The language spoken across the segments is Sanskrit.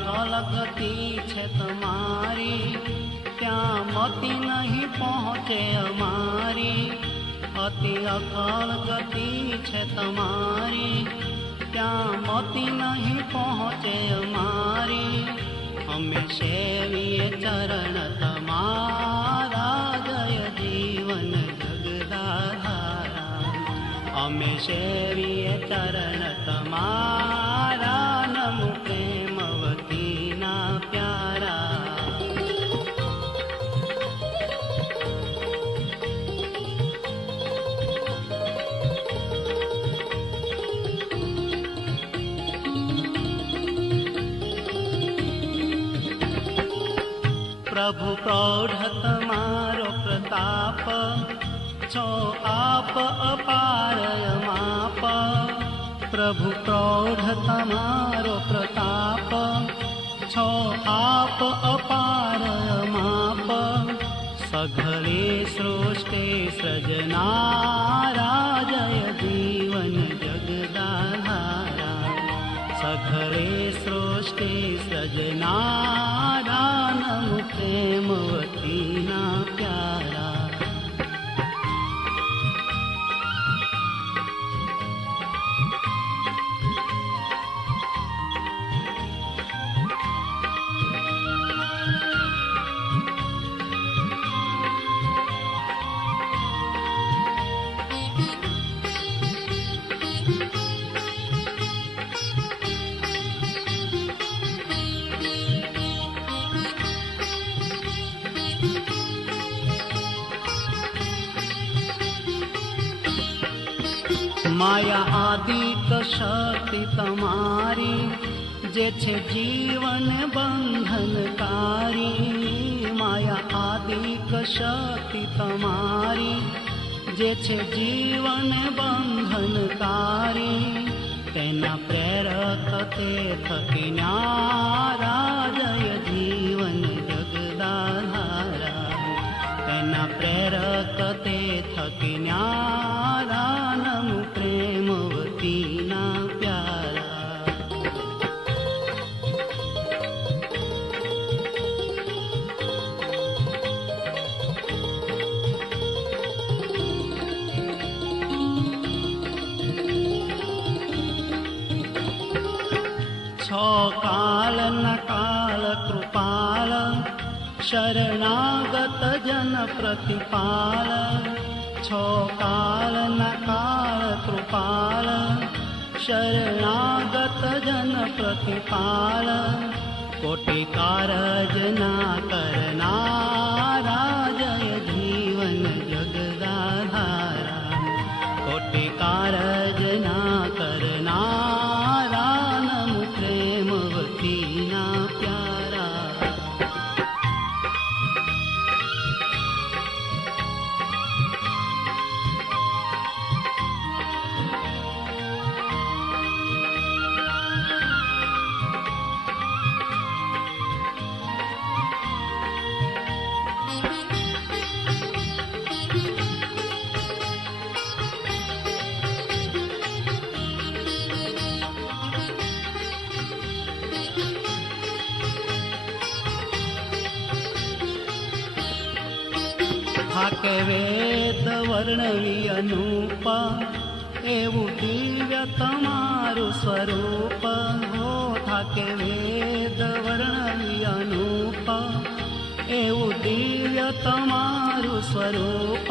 झलक तीछ तुम्हारी क्या मति नहीं पहुँचे हमारी। अति अकाल गति छे तुम्हारी क्या मती नहीं पहुँचे हमारी। हमें सेविए चरण तमारा जय जीवन जगदाधारा। हमें सेविए चरण तुम्हारा प्रभु प्रौढत मारो प्रताप छो आप अपारय माप। प्रभु प्रौढतमारो प्रताप छो आप अपारय माप। सघरे सृष्टे सजनारा जय जीवन जगदाधारा। नारा सृष्टे सृजनारा मोर માયા આદિક શક્તિ તમારી જે છે જીવન બંધનકારી માયા આદિક શક્તિ તમારી જે છે જીવન બંધનકારી તેના પ્રેરક તે થકી ન્યારા प्रतिपाल शरणागत जन प्रतिपाल छोकाल नकाल कृपाल शरणागत जन प्रतिपाल कोटिकारजना करनाराजीवन जगदा धारा कोटिकार થાકે વેદ વર્ણવી અનુપ એવું દિવ્ય તમારું સ્વરૂપ હો થાકે વેદ વર્ણવી અનુપ એવું દિવ્ય તમારું સ્વરૂપ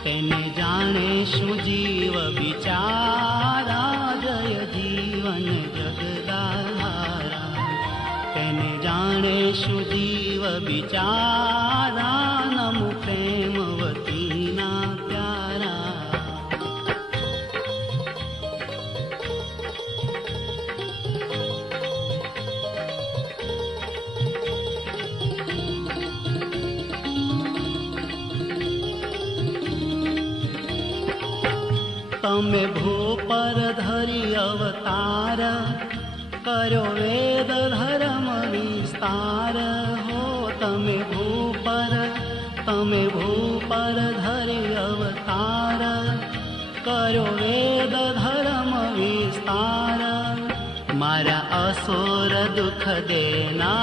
તેને જાણે શું જીવ બિચારા જય જીવન જગદાધારા તેને જાણે શું જીવ બિચારા तम भूपर धरि अवतार करो वेद धर्म विस्तार। हो तम भूपर तमे भूपर धरि अवतार करो वेद धर्म विस्तार। मारा असुर दुख देना।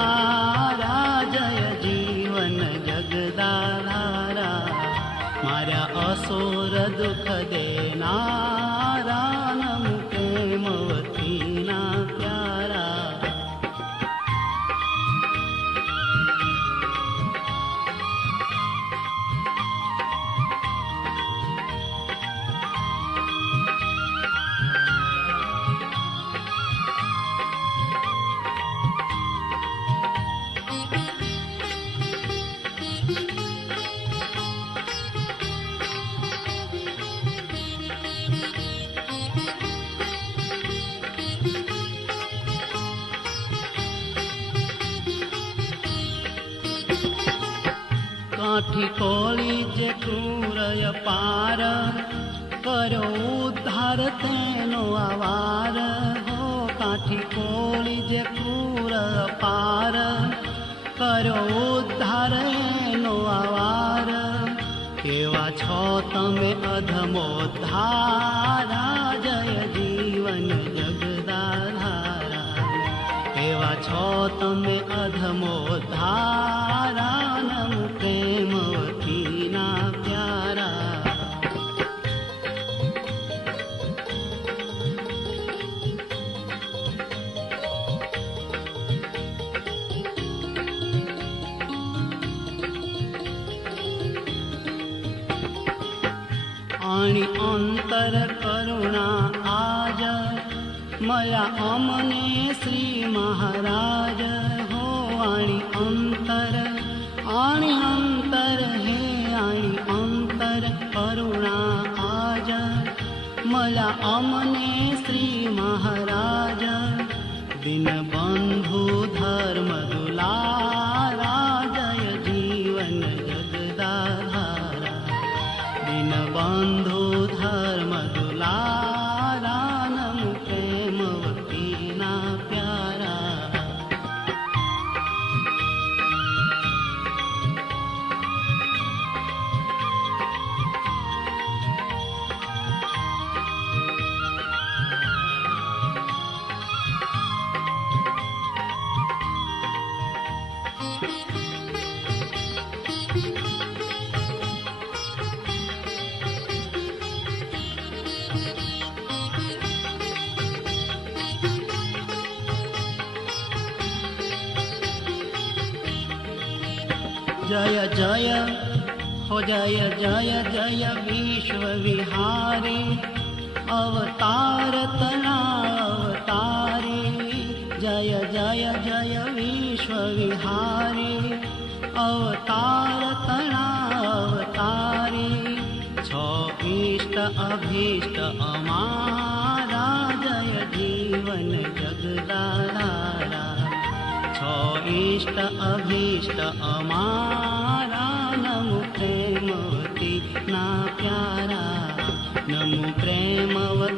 啊。ी जूर तेनो आवार। हो काठि कोली ज कूर पारोद्धारो आवारं। अधमो धारा जय जीवन जगदाधारा। केवा छो तमे अधमो धार आणि अंतर करुणा आज मला अमने श्री महाराज हो आणि अंतर हे आणि अंतर करुणा आज मला अमने श्री महाराज। दीनबंधू धर्म जय जय हो जय जय जय विश्व विहारी अवतार जय जय जय विश्व विहारी अवतार छो इष्ट अभीष्ट अमारा इष्ट अभीष्ट अमारा नमो प्रेमवती ना प्यारा न प्रेमवती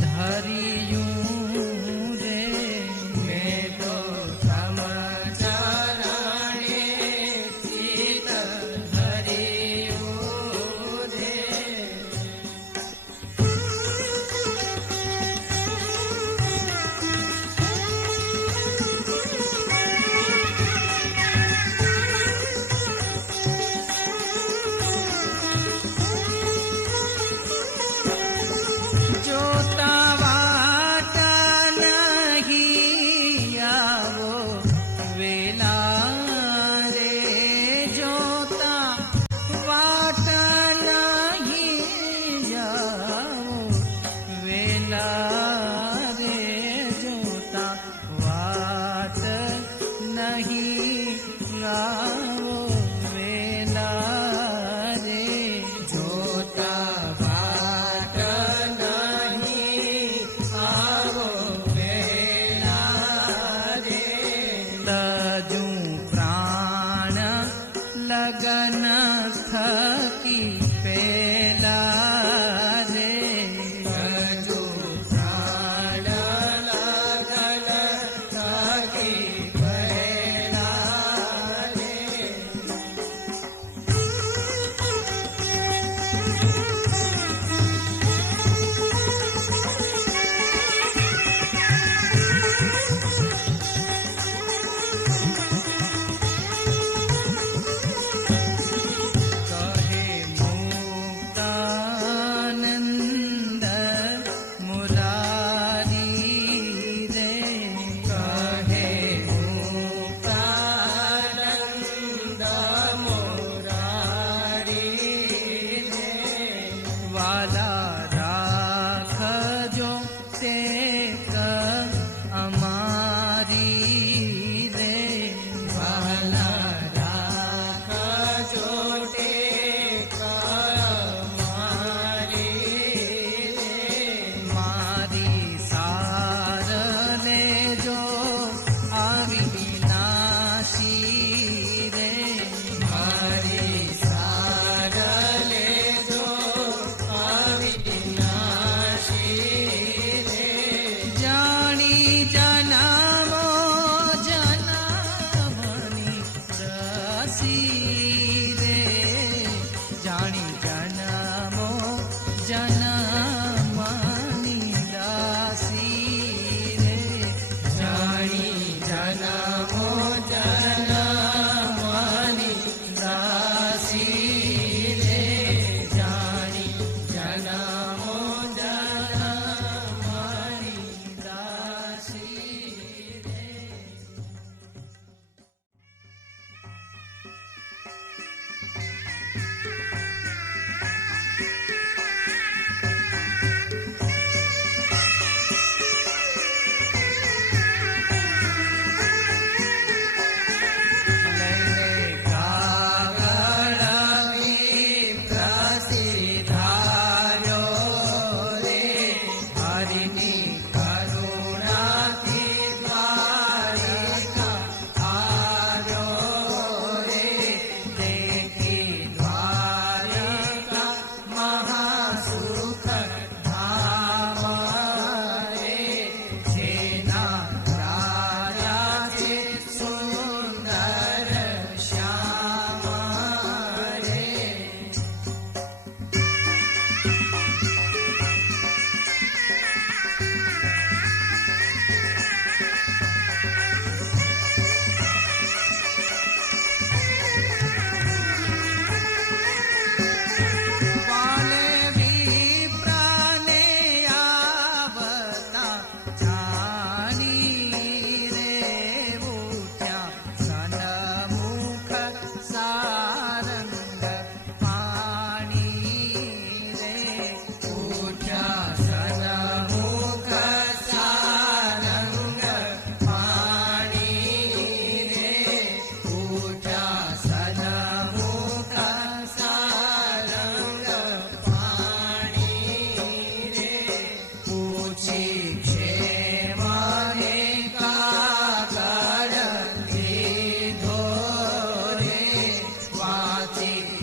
धारी Masjid